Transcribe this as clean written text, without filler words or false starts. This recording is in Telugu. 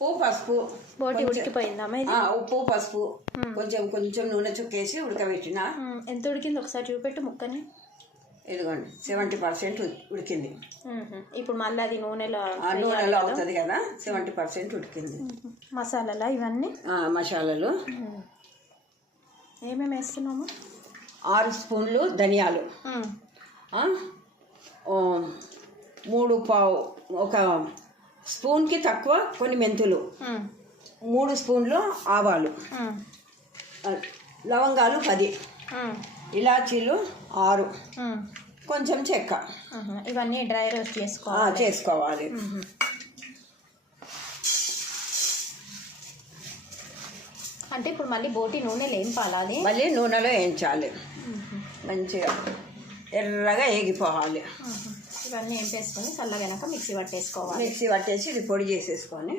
ఉప్పు పసుపు బోటి ఉడికిపోయిందా ఉప్పు పసుపు కొంచెం కొంచెం నూనె చుక్కేసి ఉడకబెట్టిన. ఎంత ఉడికింది ఒకసారి చూపెట్టు ముక్కని. ఇదిగోండి 70% ఉడికింది. ఇప్పుడు మళ్ళీ అది నూనెలో అవుతుంది కదా, 70% ఉడికింది. మసాలాలా ఇవన్నీ? మసాలాలు ఏమేమి వేస్తున్నాము? 6 స్పూన్లు ధనియాలు, 3 ఒక స్పూన్కి తక్కువ కొన్ని మెంతులు, 3 స్పూన్లు ఆవాలు, లవంగాలు 10, ఇలాచీలు 6, కొంచెం చెక్క. ఇవన్నీ డ్రై రోస్ట్ చేసుకోవాలి. అంటే ఇప్పుడు మళ్ళీ బోటి నూనెలో వేయించాలి. మళ్ళీ నూనెలో వేయించాలి, మంచిగా ఎర్రగా వేగిపోవాలి. ఇవన్నీ వేపేసుకొని చల్లగనక మిక్సీ పట్టేసుకోవాలి. మిక్సీ పట్టేసి ఇది పొడి చేసేసుకొని